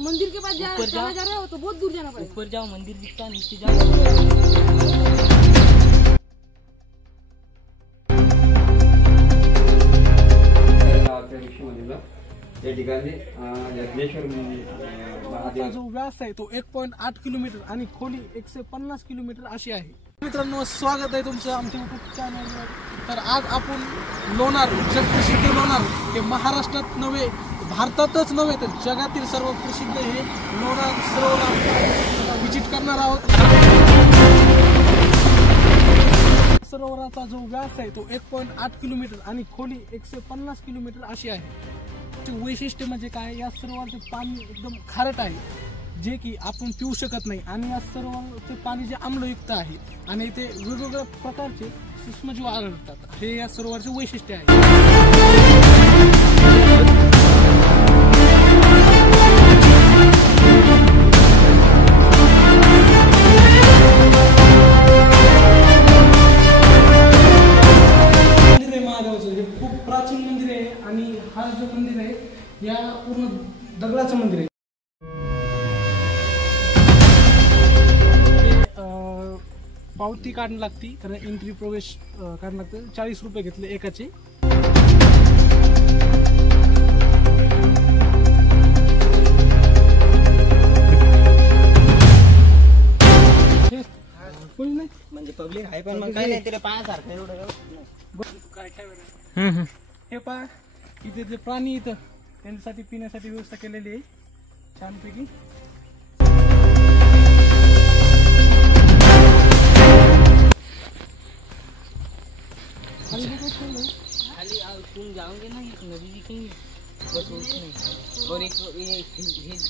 मंदिर के पास जा रहे हो तो बहुत दूर जाना पड़ेगा। ऊपर जाओ, मंदिर दिखता है, नीचे जाओ। या ठिकाणी यज्ञेश्वर महादेव जो व्यास आहे तो 1.8 किलोमीटर आणि खोली 150 किलोमीटर अशी आहे। मित्रांनो, स्वागत आहे तुमचं आमच्या युट्यूब चॅनलवर। तर आज आपण लोणार, जगप्रसिद्ध लोणार हे महाराष्ट्रात नव्हे, भारतातच नव्हे तर जगातील सर्व प्रसिद्ध हे लोणार सरोवर व्हिजिट करणार आहोत। सरोवराचा जो व्यास आहे तो 1.8 किलोमीटर आणि खोली 150 किलोमीटर अशी आहे। वैशिष्ट्य म्हणजे काय, या सरोवराचे पाणी एकदम खारट आहे, जे की आपण पिऊ शकत नाही आणि या सरोवराचे पाणी जे आम्लयुक्त आहे आणि इथे वेगवेगळ्या प्रकारचे सूक्ष्मजीव आढळतात। हे या सरोवराचे वैशिष्ट्य आहे। खूप प्राचीन मंदिर आहे आणि हा जो मंदिर आहे या पूर्ण दगडाचं मंदिर आहे। पावती काढणं लागती, कारण एंट्री प्रवेश काढणं लागतं। 40 रुपये घेतले एकाचे। कोणी नाही म्हणजे पब्लिक आहे, पण मग काय नाही, तरी पाण्यासारखं एवढं काय हे पहा, इथे जे प्राणी इथं त्यांच्यासाठी पिण्यासाठी व्यवस्था केलेली आहे छानपैकी। खाली तुम जाओगे ना, नदी दिखेंगी बस, नहीं। और एक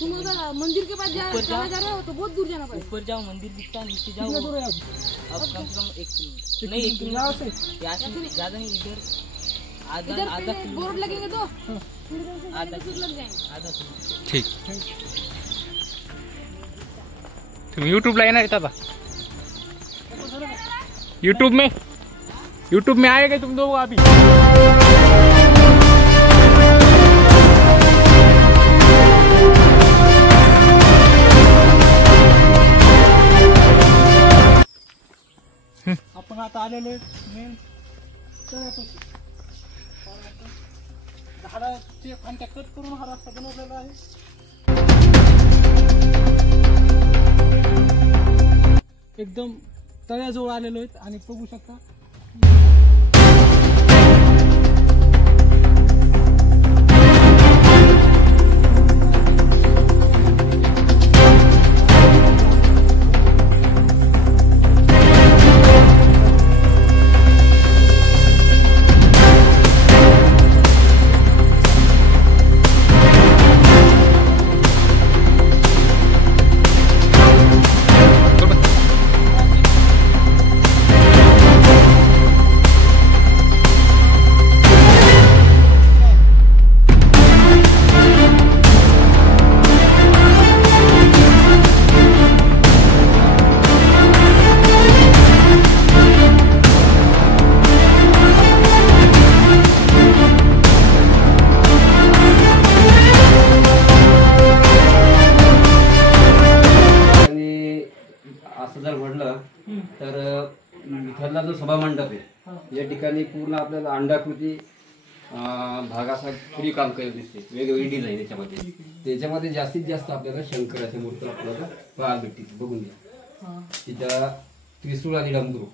तुम अगर मंदिर के पास जा रहे हो तो बहुत दूर जाना पड़ेगा। ऊपर जाओ, मंदिर दिखता है, नीचे जाओ। कितना दूर है अब कम से कम 1 किलोमीटर नहीं, 1 किलोमीटर यहाँ से ज्यादा नहीं, इधर आधा बोर्ड लगेंगे तो आधा लग जाएंगे। आधा किलोमीटर। ठीक। तुम यूट्यूबला येणार आहेत आता? यूट्यूब में आएगा तुम दोग अभी? आपण आता आलेलो आहे मेन तळ्यापाशी। झाडाचे फांद्या कट करून हा रस्ता बनवलेला आहे। एकदम तळ्याजवळ आलेलो आहेत आणि बघू शकता तर विठ्ठलला जो सभामंडप आहे या ठिकाणी पूर्ण आपल्याला अंडाकृती भाग असा फ्री काम करत दिसते। वेगवेगळी डिझाईन त्याच्यामध्ये जास्तीत जास्त आपल्याला शंकराची मूर्ती आपल्याला पाहायला भेटते। बघून घ्या, तिथं त्रिशूळ आणि डमरू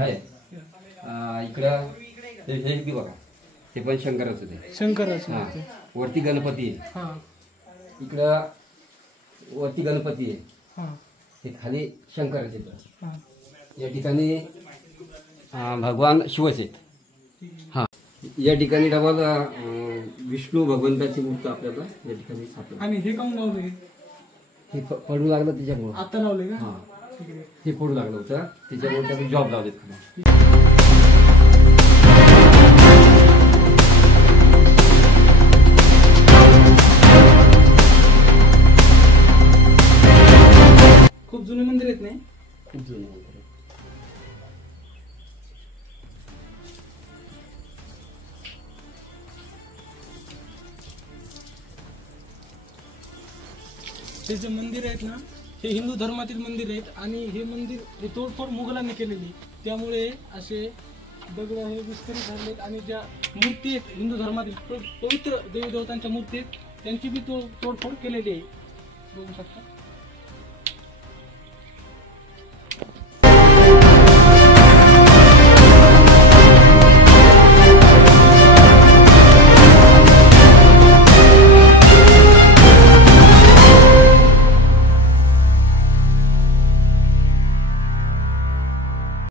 आहे। इकडं हे बघा, ते पण शंकराचं ते शंकराचं। वरती गणपती आहे, इकडं वरती गणपती आहे, हे खाली शंकराचे। या ठिकाणी भगवान शिवच आहेत। हा, या ठिकाणी डबल विष्णू भगवंताची मूर्ती आपल्याला या ठिकाणी सापडते। आणि हे काम लावलंय, हे पडू लागलं त्याच्यामुळे आता लावले का? हा, हे पडू लागलं होतं त्याच्यामुळे त्याने जॉब लावलेत। खूप जुने मंदिर आहेत नाही? खूप जुने मंदिर आहे। हे जे मंदिर आहेत ना हे हिंदू धर्मातील मंदिर आहेत आणि हे मंदिर हे तोडफोड मुघलांनी केलेली, त्यामुळे असे दगड हे विस्कळीत झाले आहेत आणि ज्या मूर्ती आहेत हिंदू धर्मातील पवित्र देवी देवतांच्या मूर्ती आहेत त्यांची बी तोडफोड केलेली आहे, बघू शकता.